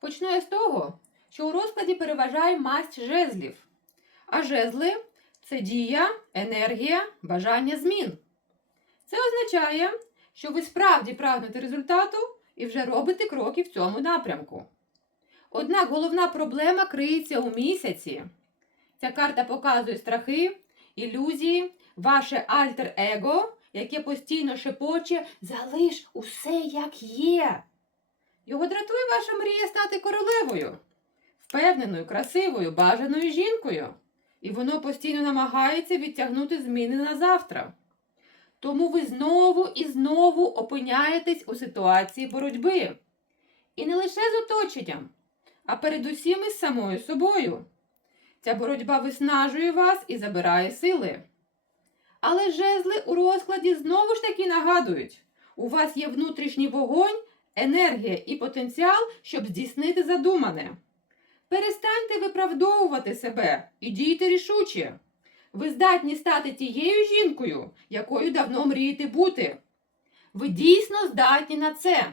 Почну я з того, що у розкладі переважає масть жезлів. А жезли це дія, енергія, бажання змін. Це означає, що ви справді прагнете результату і вже робите кроки в цьому напрямку. Однак головна проблема криється у місяці. Ця карта показує страхи, ілюзії, ваше альтер-его, яке постійно шепоче залиш усе як є. Його дратує ваша мрія стати королевою, впевненою, красивою, бажаною жінкою. І воно постійно намагається відтягнути зміни на завтра. Тому ви знову і знову опиняєтесь у ситуації боротьби. І не лише з оточенням, а передусім із самою собою. Ця боротьба виснажує вас і забирає сили. Але жезли у розкладі знову ж таки нагадують: у вас є внутрішній вогонь, енергія і потенціал, щоб здійснити задумане. Перестаньте виправдовувати себе і дійте рішуче. Ви здатні стати тією жінкою, якою давно мрієте бути. Ви дійсно здатні на це.